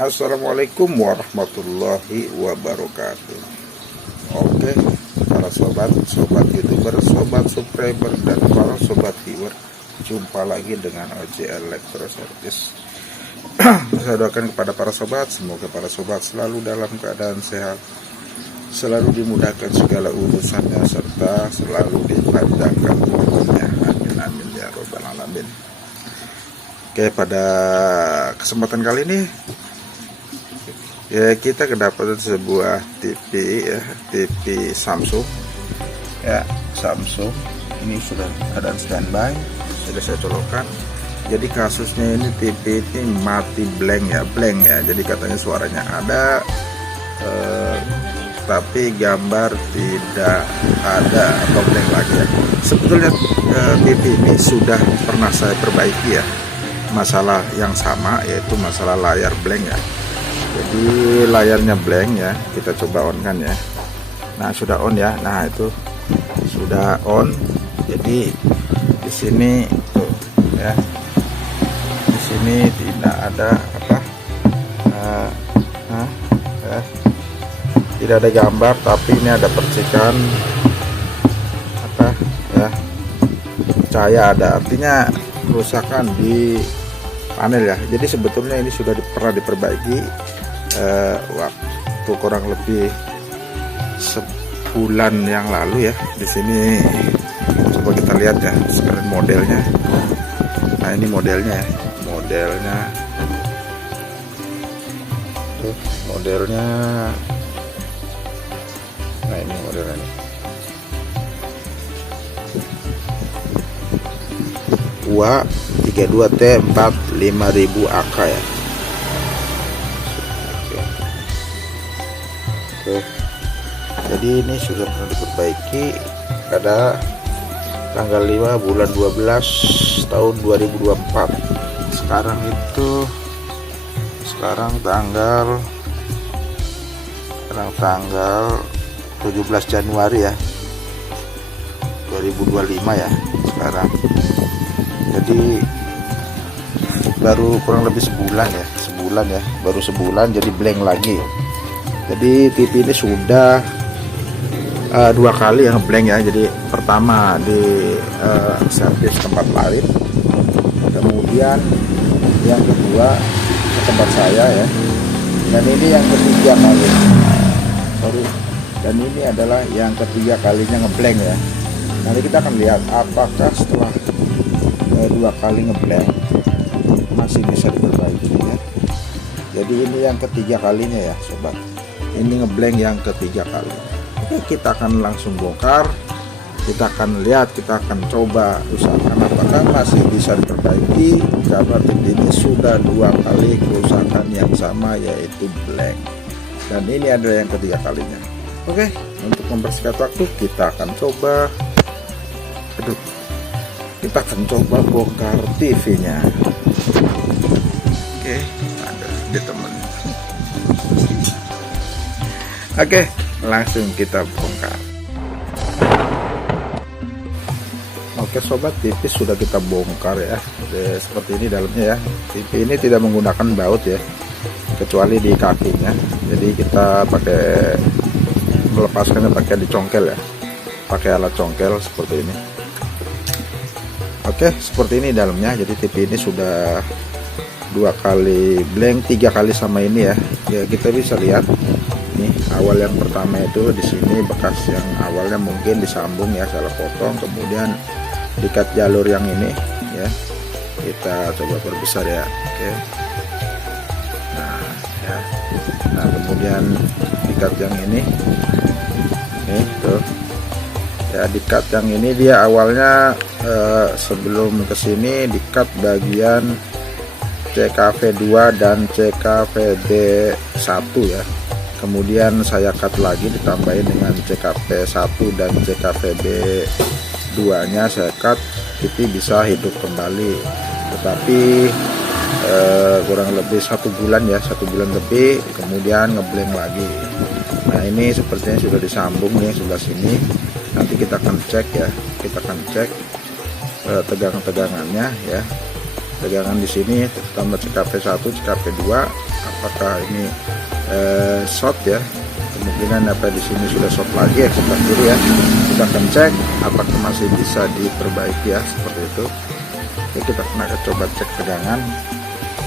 Assalamualaikum warahmatullahi wabarakatuh. Oke, para sobat youtuber, sobat subscriber, dan para sobat viewer, jumpa lagi dengan OJ Elektro Service. Saya doakan kepada para sobat, semoga para sobat selalu dalam keadaan sehat, selalu dimudahkan segala urusannya, serta selalu dipanjangkan umurnya. Amin amin ya robbal alamin. Oke, pada kesempatan kali ini ya kita kedapatan sebuah TV ya, TV Samsung ya, Samsung ini sudah keadaan standby, sudah saya colokkan. Jadi kasusnya ini TV ini mati blank ya, jadi katanya suaranya ada tapi gambar tidak ada atau blank lagi ya. Sebetulnya TV ini sudah pernah saya perbaiki ya, masalah yang sama, yaitu masalah layar blank ya. Jadi layarnya blank ya, kita coba on kan ya. Nah sudah on ya, nah itu sudah on. Jadi di sini tuh ya, di sini tidak ada apa, tidak ada gambar, tapi ini ada percikan apa ya, cahaya ada, artinya kerusakan di panel ya. Jadi sebetulnya ini sudah pernah diperbaiki waktu kurang lebih sebulan yang lalu ya. Di sini coba kita lihat ya sekalian modelnya. Nah ini modelnya ya, modelnya. Nah ini modelnya nih. UA 32T45000AK ya. Jadi ini sudah pernah diperbaiki pada tanggal 5 bulan 12 tahun 2024. Sekarang tanggal 17 Januari ya 2025 ya sekarang. Jadi baru kurang lebih sebulan ya, baru sebulan jadi blank lagi. Jadi TV ini sudah dua kali yang blank ya. Jadi pertama di servis tempat lain, kemudian yang kedua ke tempat saya ya, dan ini yang ketiga kali. Dan ini adalah yang ketiga kalinya ngeblank ya. Nanti kita akan lihat apakah setelah dua kali ngeblank masih bisa diperbaiki ya. Jadi ini yang ketiga kalinya ya sobat, ini ngeblank yang ketiga kali. Oke, kita akan langsung bongkar, kita akan lihat, kita akan coba usahakan apakah masih bisa diperbaiki, karena TV ini sudah dua kali kerusakan yang sama, yaitu blank, dan ini adalah yang ketiga kalinya. Oke, untuk mempersingkat waktu kita akan coba bongkar TV-nya. Oke, ada di temen. Oke, langsung kita bongkar. Oke sobat, TV sudah kita bongkar ya. Seperti ini dalamnya ya. TV ini tidak menggunakan baut ya, kecuali di kakinya. Jadi kita melepaskannya pakai dicongkel ya, pakai alat congkel seperti ini. Oke, seperti ini dalamnya. Jadi TV ini sudah dua kali blank, tiga kali sama ini ya. Ya kita bisa lihat nih, awal yang pertama itu di sini bekas yang awalnya mungkin disambung ya, salah potong, kemudian dikat jalur yang ini ya. Kita coba perbesar ya. Oke. Nah ya, nah kemudian dikat yang ini nih tuh ya, dikat yang ini dia awalnya sebelum kesini dikat bagian CKV2 dan CKVB1 ya. Kemudian saya cut lagi, ditambahin dengan CKV1 dan CKVB2 nya saya cut, TV bisa hidup kembali. Tetapi kurang lebih satu bulan lebih, kemudian ngeblank lagi. Nah ini sepertinya sudah disambung nih sebelah sini. Nanti kita akan cek ya, tegangan-tegangannya ya. Tegangan di sini tambah CKV1, CKV2 apakah ini short ya, kemungkinan apa di sini sudah short lagi ya, sebelah kiri ya. Kita akan cek apakah masih bisa diperbaiki ya, seperti itu. Oke, kita akan coba cek tegangan.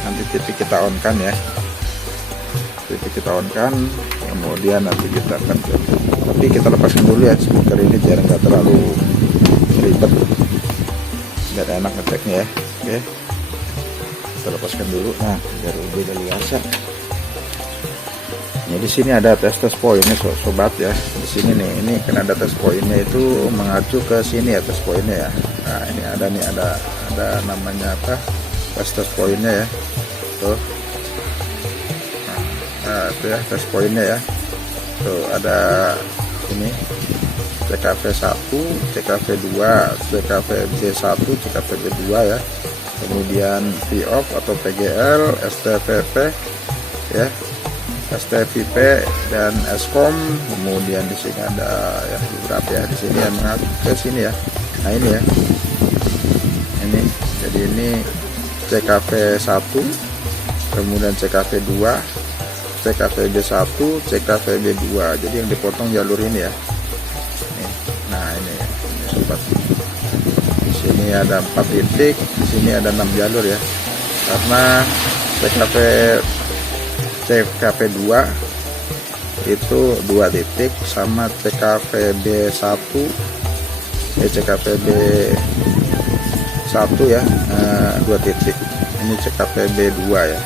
Nanti titik kita on kan ya, titik kita on kan, kemudian nanti kita akan coba. Tapi kita lepaskan dulu ya speaker ini biar nggak terlalu ribet, biar enak ngeceknya ya. Oke, kita lepaskan dulu. Nah, biar lebih leluasa. Nah, di sini ada tes poinnya sobat ya. Di sini nih, ini kan ada tes poinnya itu mengacu ke sini ya, tes poinnya ya. Nah, ini ada nih, ada namanya apa? Tes poinnya ya. Tuh. Nah, itu ya tes poinnya ya. Tuh ada ini CKV 1, CKV 2, CKV B1, CKV B2 ya. Kemudian V-off atau PGL, STVP ya, STVP dan SCOM. Kemudian di sini ada ya beberapa ya, di sini yang mengacu ke sini ya. Nah, ini ya. Ini jadi ini CKV 1, kemudian CKV 2, CKV B1, CKV B2. Jadi yang dipotong jalur ini ya. Nah, ini sobat. Di sini ada 4 titik, di sini ada 6 jalur ya. Karena CKV 2 itu 2 titik sama CKV B1 CKV B1 ya, 2 titik. Ini CKV B2 ya.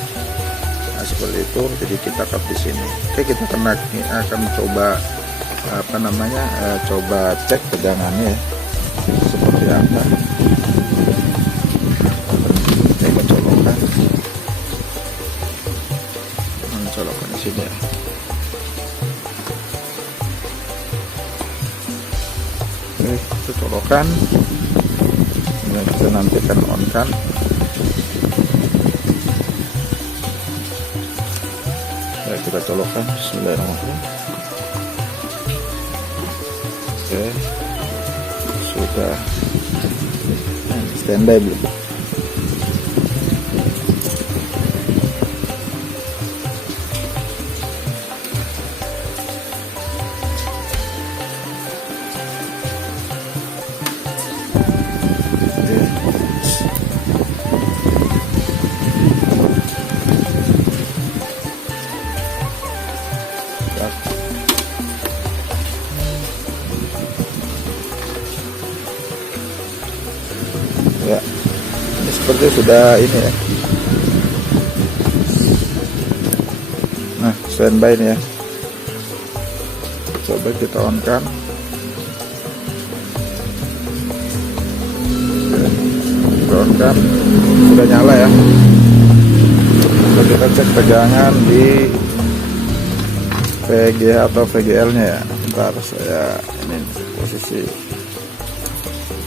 Nah, seperti itu. Jadi kita cut di sini. Oke, kita akan coba apa namanya, coba cek tegangannya ya, seperti apa. Kita colokkan di sini ya. Oke, kita colokkan. Kemudian kita nantikan on kan. Ya, kita colokkan. Bismillahirrahmanirrahim. Oke, sudah standby belum? Ya, ini seperti sudah ini ya. Nah, standby ini ya. Coba kita on kan. Kita on kan, sudah nyala ya. Coba kita cek tegangan di VGH atau VGL nya ya. Bentar, saya ini posisi.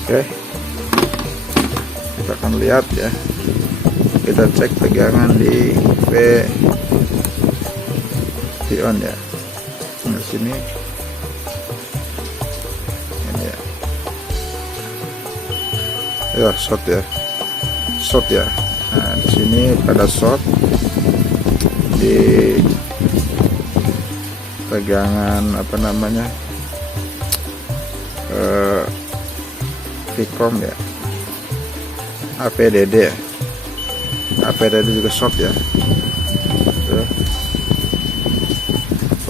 Oke, kita akan lihat ya, kita cek tegangan di on ya. Di sini ini ya, ya short ya, short ya. Nah, di sini pada short di tegangan apa namanya, Vicom ya, APDD ya. APDD juga short ya. Tuh.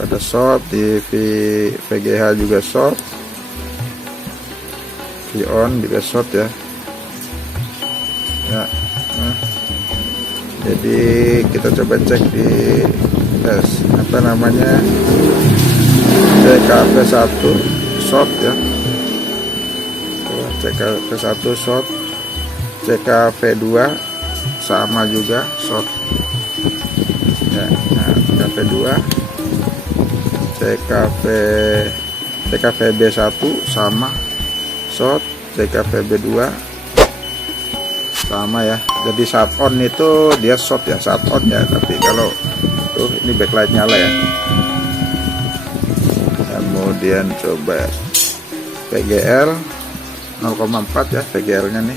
Pada short di VGH juga short, V-on juga short ya. Ya, nah. Jadi kita coba cek di tes apa namanya, CKV 1 short ya. CKV 1 short, CKV 2 sama juga short ya. Nah, CKV 2, CKV B1 sama short, CKV B2 sama ya. Jadi saat on itu dia short ya, saat on ya. Tapi kalau tuh ini backlight nyala ya. Kemudian coba PGL 0,4 ya, PGL nya nih.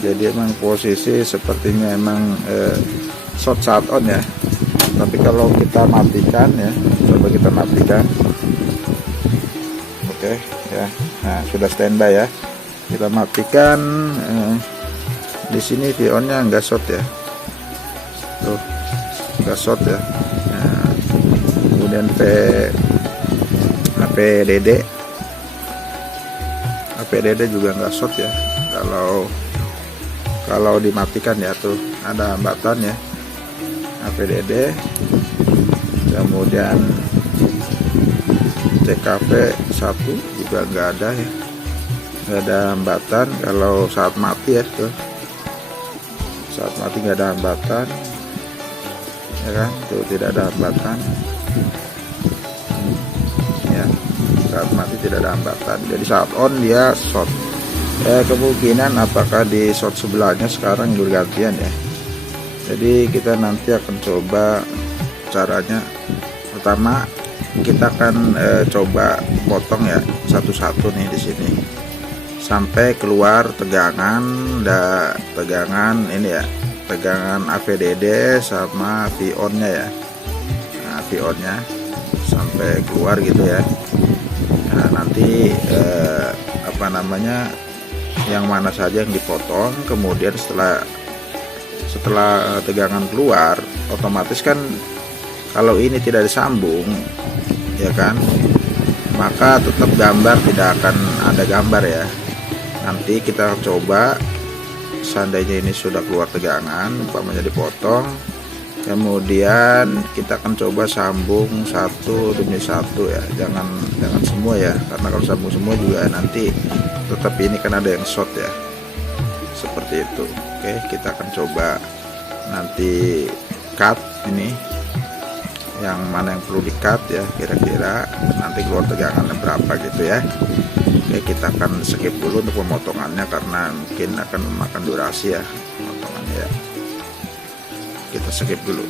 Jadi emang posisi sepertinya emang short saat on ya. Tapi kalau kita matikan ya, coba kita matikan. Oke ya, nah sudah standby ya. Kita matikan. Di sini V-on-nya nggak short ya, tuh nggak short ya. Nah, kemudian APDD juga nggak short ya. Kalau dimatikan ya, tuh ada hambatan ya, APDD. Kemudian CKV 1 juga nggak ada ya, nggak ada hambatan. Kalau saat mati ya, tuh saat mati nggak ada hambatan ya kan, tuh tidak ada hambatan ya, saat mati tidak ada hambatan. Jadi saat on dia short ya, kemungkinan apakah di short sebelahnya sekarang bergantian ya. Jadi kita nanti akan coba caranya. Pertama kita akan coba potong ya satu-satu nih di sini sampai keluar tegangan ini ya, tegangan APDD sama V-on-nya ya. Nah, V-on-nya sampai keluar gitu ya. Nah, nanti apa namanya, yang mana saja yang dipotong. Kemudian setelah tegangan keluar, otomatis kan kalau ini tidak disambung ya kan, maka tetap gambar tidak akan ada gambar ya. Nanti kita coba, seandainya ini sudah keluar tegangan, umpamanya dipotong, kemudian kita akan coba sambung satu demi satu ya, jangan semua ya, karena kalau sambung semua juga nanti tetap ini kan ada yang short ya, seperti itu. Oke, kita akan coba nanti cut ini, yang mana yang perlu di cut ya, kira-kira nanti keluar tegangannya berapa gitu ya. Oke, kita akan skip dulu untuk pemotongannya karena mungkin akan memakan durasi ya pemotongannya ya. Kita skip dulu.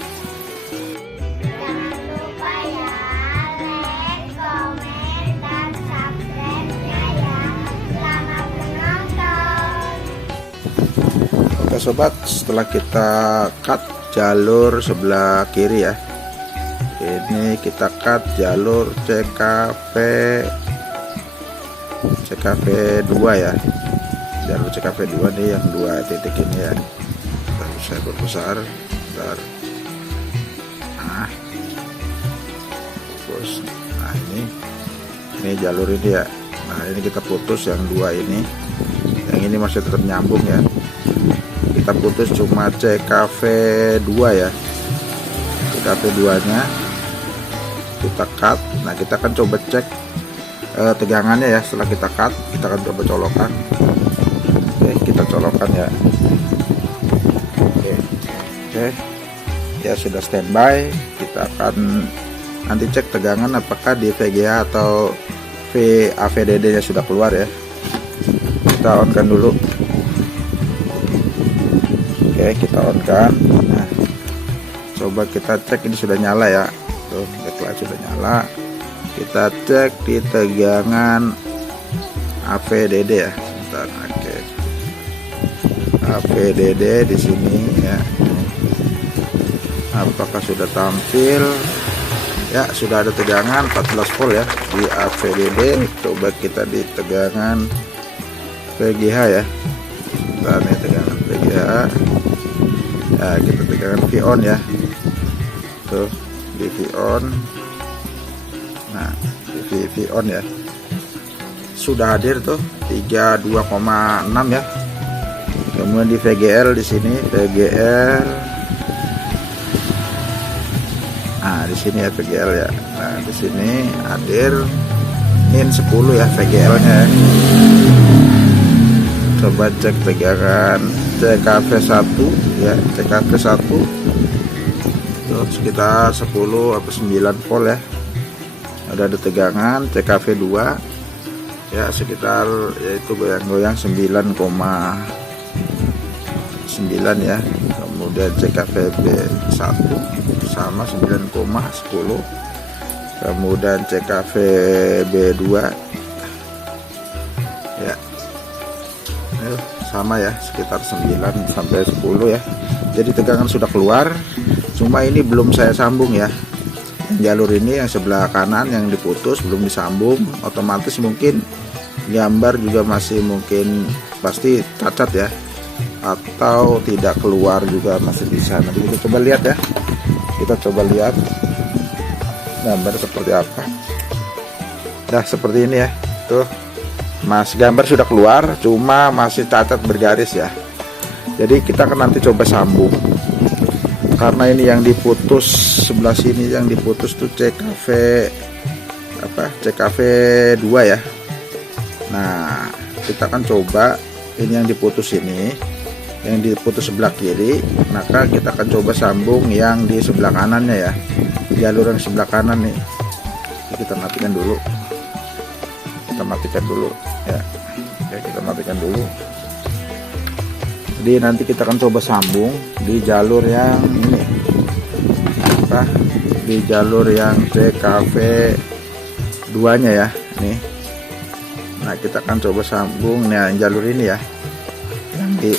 Oke sobat, setelah kita cut jalur sebelah kiri ya, ini kita cut jalur CKV 2 ya, jalur CKV 2 nih, yang 2 titik ini ya. Lalu saya berbesar bentar. Nah ini jalur ini ya. Nah ini kita putus yang 2 ini, yang ini masih tetap nyambung ya. Kita putus cuma CKV 2 ya, CKV 2 nya kita cut. Nah kita akan coba cek tegangannya ya. Setelah kita cut, kita akan coba colokan. Oke, kita colokan ya. Oke ya, sudah standby. Kita akan nanti cek tegangan apakah di VGA atau AVDD nya sudah keluar ya. Kita on kan dulu. Oke, kita on kan. Nah, coba kita cek ini sudah nyala ya, tuh backlight sudah nyala. Kita cek di tegangan AVDD ya. Bentar, oke. AVDD di sini ya. Apakah sudah tampil? Ya, sudah ada tegangan 14 volt ya di AVDD. Coba kita di tegangan VGH ya. Bentar nih, tegangan VGH. Ya, kita tegangan V-on ya. Tuh, di V-on. Nah, V-on ya, sudah hadir tuh 32,6 ya. Kemudian di VGL di sini VGL, nah di sini ya VGL ya. Nah di sini hadir min 10 ya VGL nya ya. Coba cek tegangan CKV 1 ya, CKV 1 tuh sekitar 10 atau 9 volt ya. Ada tegangan CKV 2 ya, sekitar yaitu goyang-goyang 9,9 ya. Kemudian CKV B1 sama 9,10. Kemudian CKV B2 ya, sama ya, sekitar 9 sampai 10 ya. Jadi tegangan sudah keluar. cuma ini belum saya sambung ya. Jalur ini yang sebelah kanan yang diputus belum disambung, otomatis mungkin gambar juga masih mungkin pasti cacat ya, atau tidak keluar juga masih bisa. Nanti kita coba lihat ya, kita coba lihat gambar seperti apa. Nah seperti ini ya, tuh mas gambar sudah keluar, cuma masih cacat bergaris ya. Jadi kita akan nanti coba sambung, karena ini yang diputus sebelah sini, yang diputus tuh CKV apa, CKV 2 ya. Nah kita akan coba ini yang diputus ini, yang diputus sebelah kiri, maka kita akan coba sambung yang di sebelah kanannya ya, jalur yang sebelah kanan nih. Kita matikan dulu, ya. Oke, kita matikan dulu. Jadi nanti kita akan coba sambung di jalur yang ini apa, di jalur yang CKV 2 nya ya nih. Nah kita akan coba sambung nih jalur ini ya,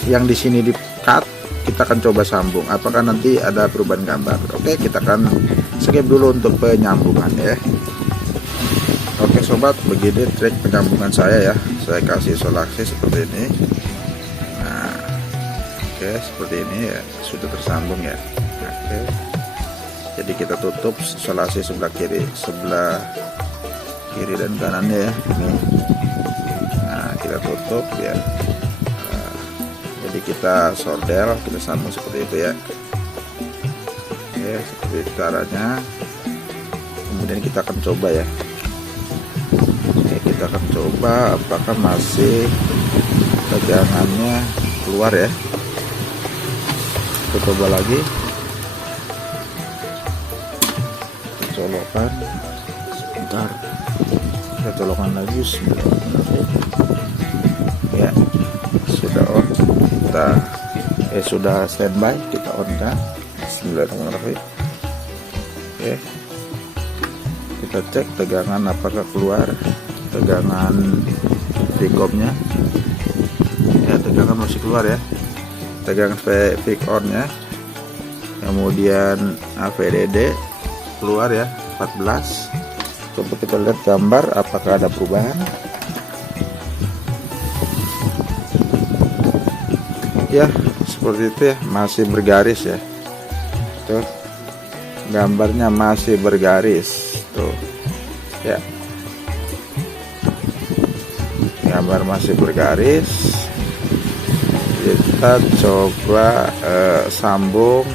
yang di sini di cut, kita akan coba sambung apakah nanti ada perubahan gambar. Oke, kita akan skip dulu untuk penyambungan ya. Oke sobat, begini trik penyambungan saya ya, saya kasih isolasi seperti ini. Nah oke, seperti ini ya, sudah tersambung ya. Oke, jadi kita tutup isolasi sebelah kiri dan kanannya ya ini. Nah kita tutup ya. Jadi kita sordel, kita sambung seperti itu ya. Oke, seperti itu caranya. Kemudian kita akan coba ya. Oke, kita akan coba apakah masih tegangannya keluar ya. Kita coba lagi, colokan sebentar, kita colokan lagi ya. Sudah on, kita sudah standby, kita on kan. Bismillahirrahmanirrahim. Oke, kita cek tegangan apakah keluar, tegangan pick-up-nya ya, tegangan masih keluar ya, tegangan pick on-nya. Kemudian AVDD keluar ya 14. Coba kita lihat gambar apakah ada perubahan ya. Seperti itu ya, masih bergaris ya, tuh gambarnya masih bergaris tuh ya, gambar masih bergaris. Kita coba sambung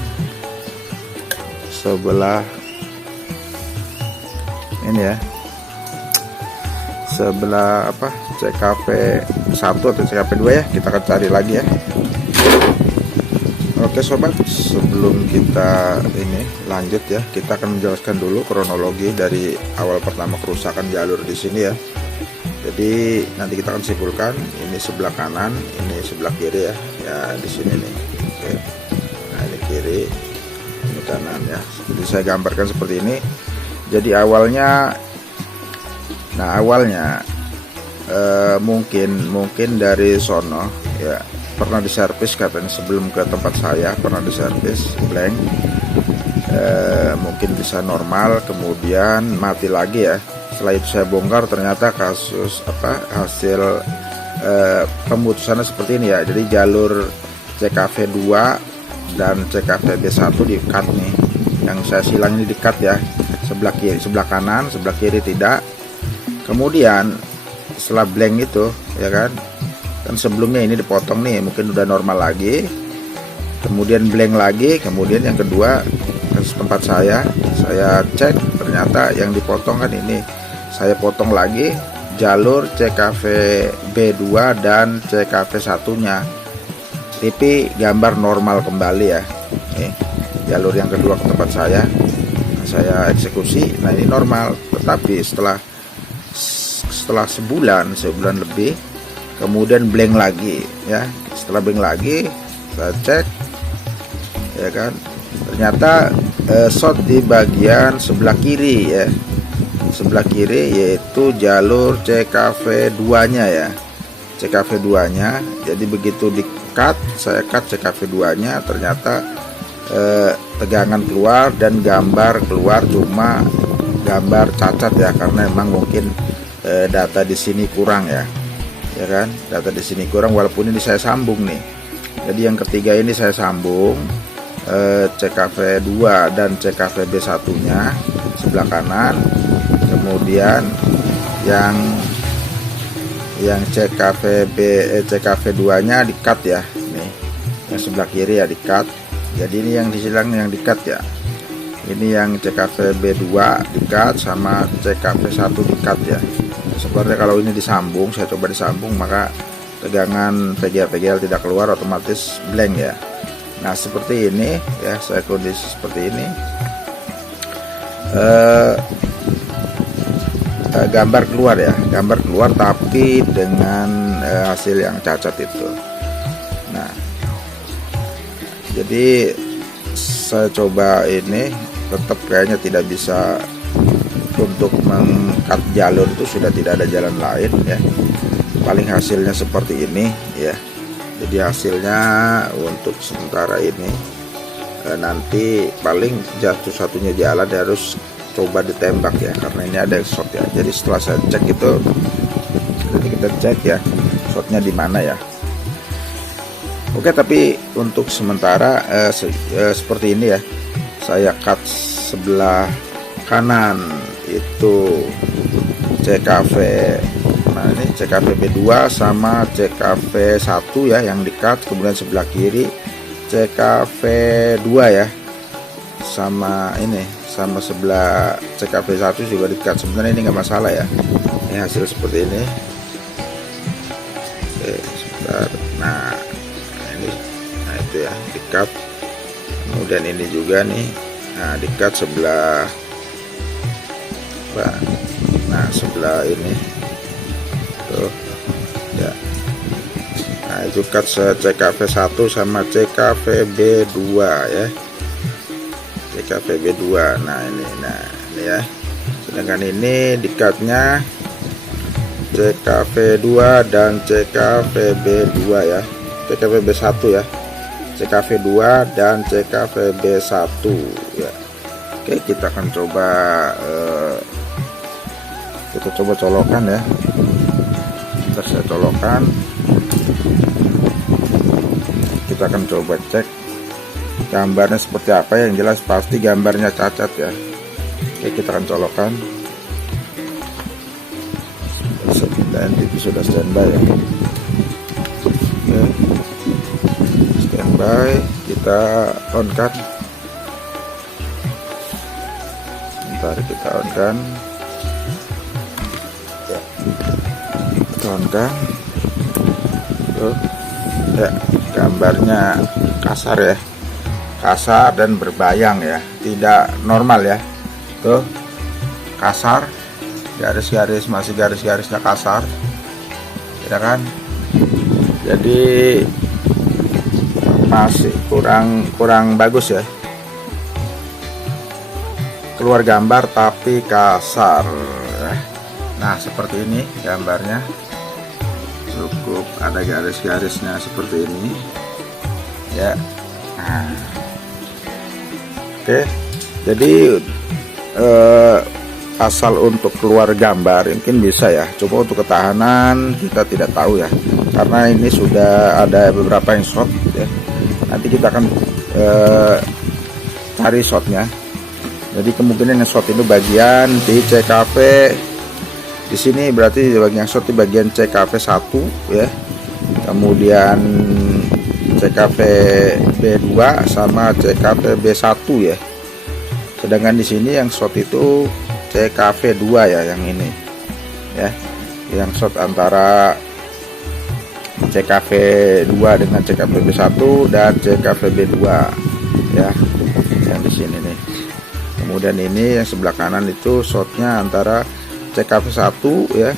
sebelah ini ya, sebelah apa, CKV 1 atau CKV 2 ya. Kita akan cari lagi ya. Oke sobat, sebelum kita ini lanjut ya, kita akan menjelaskan dulu kronologi dari awal pertama kerusakan jalur di sini ya. Jadi nanti kita akan simpulkan, ini sebelah kanan, ini sebelah kiri ya. Ya di sini nih. Oke. Nah ini kiri, ini kanan ya. Jadi saya gambarkan seperti ini. Jadi awalnya, mungkin dari sono ya, pernah diservis katanya sebelum ke tempat saya, pernah diservis blank, mungkin bisa normal, kemudian mati lagi ya. Setelah itu saya bongkar, ternyata hasil pemutusannya seperti ini ya. Jadi jalur CKV 2 dan CKV B1 di-cut nih, yang saya silang ini di-cut ya, sebelah kiri, sebelah kanan, sebelah kiri tidak. Kemudian setelah blank itu ya kan sebelumnya ini dipotong nih, mungkin udah normal lagi, kemudian blank lagi, kemudian yang kedua ke tempat saya cek, ternyata yang dipotong kan ini, saya potong lagi jalur CKV B2 dan CKV 1 nya, tapi gambar normal kembali ya. Nih, jalur yang kedua ke tempat saya eksekusi, nah ini normal. Tetapi setelah sebulan lebih, kemudian blank lagi ya. Setelah blank lagi saya cek ya kan, ternyata short di bagian sebelah kiri ya, sebelah kiri, yaitu jalur CKV 2 nya ya, CKV 2 nya. Jadi begitu di cut, saya cut CKV 2 nya, ternyata tegangan keluar dan gambar keluar, cuma gambar cacat ya, karena emang mungkin data di sini kurang ya kan, data di sini kurang, walaupun ini saya sambung nih. Jadi yang ketiga ini saya sambung CKV 2 dan CKV B1 nya sebelah kanan, kemudian yang CKV 2 nya di cut ya, nih yang sebelah kiri ya di cut. Jadi ini yang disilang yang di cut ya, ini yang CKV B2 di cut sama CKV 1 di cut ya. Sebenarnya kalau ini disambung, saya coba disambung, maka tegangan PGL tidak keluar, otomatis blank ya. Nah seperti ini ya, saya kondisi seperti ini, gambar keluar ya, gambar keluar tapi dengan hasil yang cacat itu. Nah jadi saya coba ini, tetap kayaknya tidak bisa. Untuk mengkat jalur itu sudah tidak ada jalan lain ya, paling hasilnya seperti ini ya. Jadi hasilnya untuk sementara ini nanti paling jatuh satunya jalan harus coba ditembak ya, karena ini ada shot ya. Jadi setelah saya cek itu, jadi kita cek ya shotnya di mana ya. Oke, tapi untuk sementara seperti ini ya, saya cut sebelah kanan itu CKV, nah ini CKV B2 sama CKV 1 ya yang di-cut, kemudian sebelah kiri CKV 2 ya, sama ini sama sebelah CKV 1 juga di-cut. Sebenarnya ini nggak masalah ya, ini hasil seperti ini. Oke, sebentar. Nah ini, nah itu ya di-cut, kemudian ini juga nih, nah di-cut sebelah, nah sebelah ini tuh ya. Nah itu cut CKV 1 sama CKV B2 ya, CKV B2. Nah ini ya, sedangkan ini di cutnya CKV 2 dan CKV B2 ya, CKV B1 ya, CKV 2 dan CKV B1 ya. Oke, kita akan coba colokan ya. Ntar saya colokan, kita akan coba cek gambarnya seperti apa. Yang jelas pasti gambarnya cacat ya. Oke, kita akan colokan. Dan itu sudah standby ya. Oke, standby, kita on kan. Ntar kita on kan. Tonton tuh ya, gambarnya kasar ya, kasar dan berbayang ya, tidak normal ya. Tuh kasar, garis-garis masih garis-garisnya kasar ya kan, jadi masih kurang bagus ya, keluar gambar tapi kasar. Nah seperti ini gambarnya, cukup ada garis-garisnya seperti ini ya. Nah, oke, jadi asal untuk keluar gambar mungkin bisa ya, cuma untuk ketahanan kita tidak tahu ya, karena ini sudah ada beberapa yang shot ya. Nanti kita akan cari shotnya. Jadi kemungkinan yang shot itu bagian di CKV di sini, berarti bagian shot di bagian CKV 1 ya, kemudian CKV B2 sama CKV B1 ya. Sedangkan di sini yang shot itu CKV 2 ya, yang ini ya, yang shot antara CKV 2 dengan CKV B1 dan CKV B2 ya, yang di sini nih. Kemudian ini yang sebelah kanan itu shotnya antara CKV 1 ya,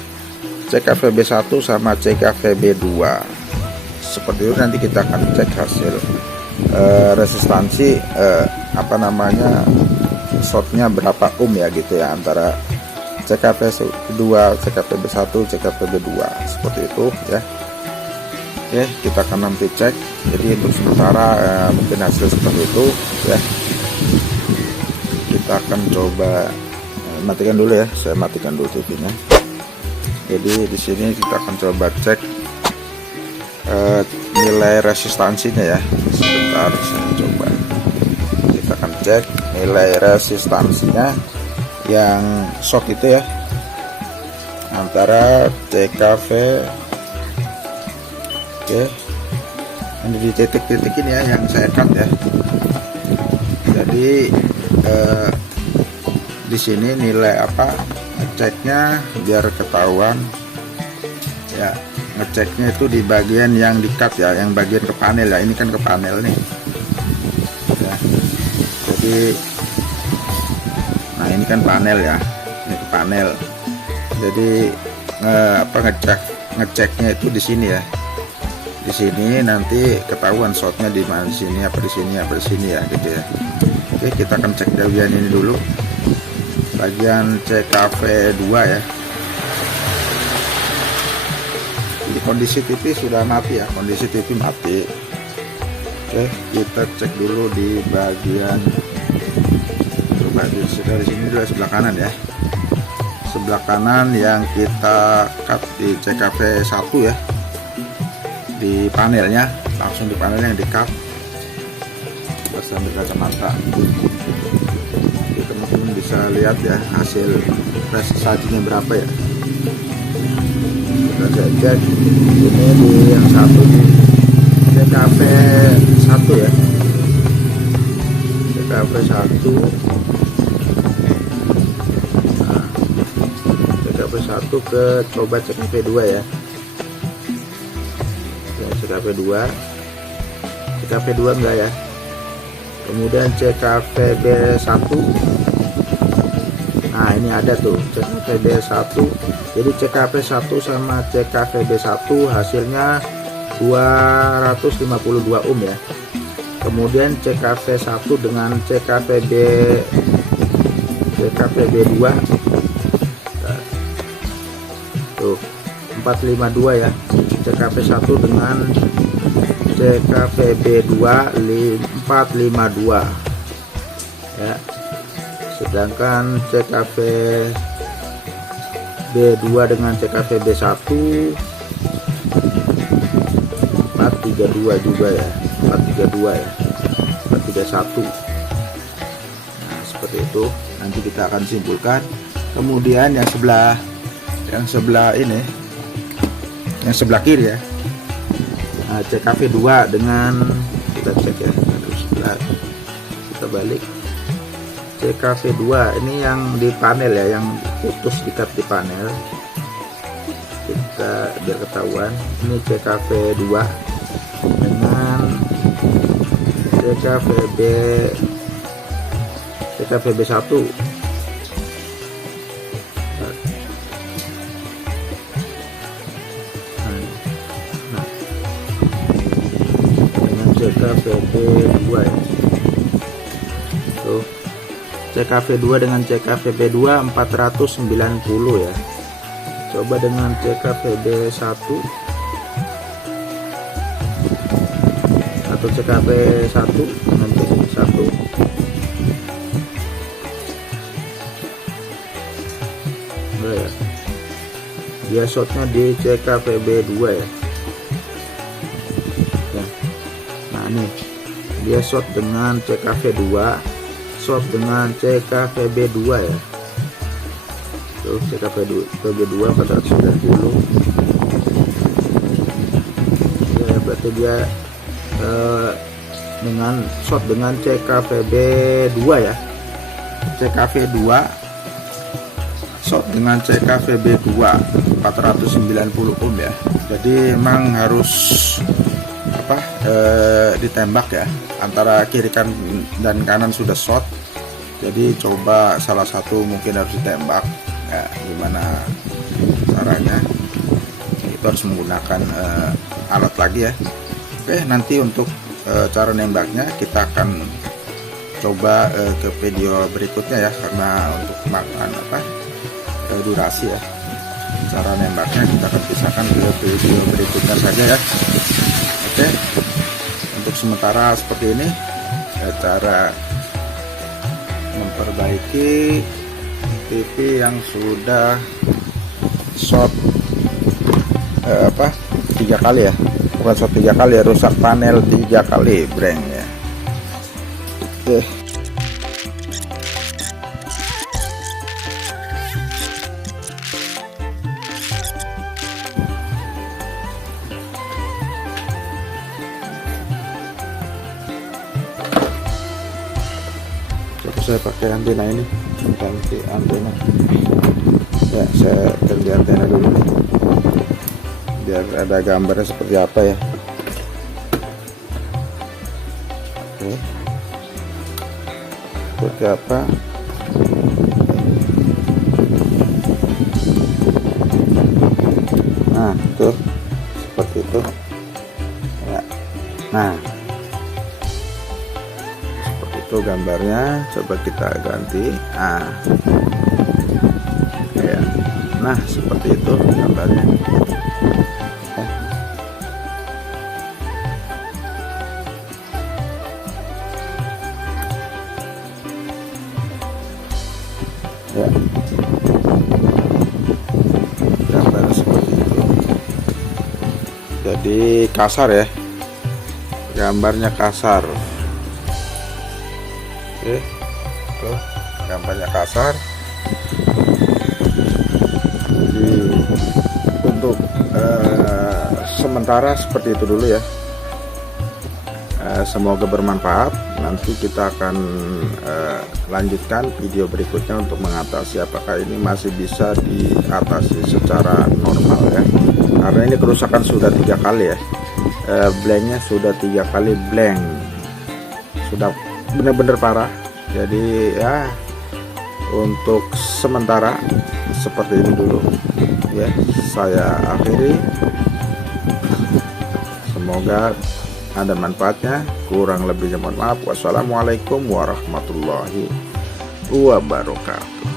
CKV B1 sama CKV B2 seperti itu. Nanti kita akan cek hasil resistansi apa namanya, shotnya berapa ya gitu ya, antara CKV 2, CKV B1, CKV B2 seperti itu ya. Oke, kita akan nanti cek. Jadi untuk sementara mungkin hasil seperti itu. ya. Kita akan coba matikan dulu ya, saya matikan dulu TV-nya. Jadi di sini kita akan coba cek nilai resistansinya ya. Sebentar saya coba. Kita akan cek nilai resistansinya yang shock itu ya, antara CKV. Oke, ini di titik-titik ini ya yang saya cut ya. Jadi di sini nilai apa, ngeceknya biar ketahuan ya, ngeceknya itu di bagian yang di cut ya, yang bagian ke panel ya. Ini kan ke panel nih ya. Jadi nah ini kan panel ya, ini ke panel. Jadi ngeceknya itu di sini ya. Di sini nanti ketahuan shotnya di mana, di sini apa di sini apa di sini ya gitu ya. Oke, kita akan cek bagian ini dulu, bagian CKV 2 ya. Di kondisi TV sudah mati ya, kondisi TV mati. Oke, kita cek dulu di bagian, coba dari sini dulu, sebelah kanan ya, sebelah kanan yang kita cut di CKV 1 ya, di panelnya, langsung di panelnya yang di cut. Kita sambil kacamata, jadi teman-teman bisa lihat ya hasil prestasinya berapa ya. Kita cek ini di yang satu, CKV 1 ya, CKV 1. Nah, CKV 1 ke coba CKV 2 ya. CKV 2 enggak ya. Kemudian CKVB 1. Nah ini ada tuh CKVB 1. Jadi CKV 1 sama CKVB 1 hasilnya 252 ohm ya. Kemudian CKV 1 dengan CKVB 2 tuh 452 ya. CKV 1 dengan CKVB 2 452 ya. Sedangkan CKVB 2 dengan CKVB 1 432 juga ya, 432 ya, 431. Nah seperti itu, nanti kita akan simpulkan. Kemudian yang sebelah ini, yang sebelah kiri ya, nah, CKV 2 dengan, kita cek ya, kita balik CKV 2 ini yang di panel ya, yang putus dikat di panel, kita biar ketahuan. Ini CKV 2 dengan CKVB 1. CKVB 2 ya. Tuh. CKV 2 dengan CKVB 2 490 ya. Coba dengan CKVB 1 atau CKV 1 dengan CKV 1. Enggak ya. Dia shotnya di CKVB 2 ya. Nih dia shot dengan CKV 2, shot dengan CKVB 2 ya. Tuh CKVB 2 490 ya, berarti dia dengan shot dengan CKVB 2 ya. CKV 2 shot dengan CKVB 2 490 ohm ya. Jadi emang harus ditembak ya, antara kiri kan dan kanan sudah shot. Jadi coba salah satu mungkin harus ditembak ya. Gimana caranya, itu harus menggunakan alat lagi ya. Oke, nanti untuk cara nembaknya kita akan coba ke video berikutnya ya, karena untuk makan durasi ya. Cara nembaknya kita akan pisahkan ke video berikutnya saja ya. Oke, untuk sementara seperti ini. cara memperbaiki TV yang sudah short 3 kali ya, bukan short 3 kali ya, rusak panel 3 kali blank ya. Oke. Saya pakai antena ini, ganti antena ya. Saya ganti antena dulu nih, biar ada gambarnya seperti apa ya. Oke, seperti apa. Nah tuh, seperti itu ya. Nah itu gambarnya, coba kita ganti. Ya. Nah seperti itu gambarnya ya. Gambar seperti itu, jadi kasar ya, gambarnya kasar. Oke, tuh gambarnya kasar. Jadi untuk sementara seperti itu dulu ya. Semoga bermanfaat. Nanti kita akan lanjutkan video berikutnya untuk mengatasi apakah ini masih bisa diatasi secara normal ya. Karena ini kerusakan sudah 3 kali ya. Blanknya sudah 3 kali blank, sudah benar-benar parah. Jadi ya untuk sementara seperti ini dulu ya, saya akhiri. Semoga ada manfaatnya, kurang lebihnya mohon maaf. Wassalamualaikum warahmatullahi wabarakatuh.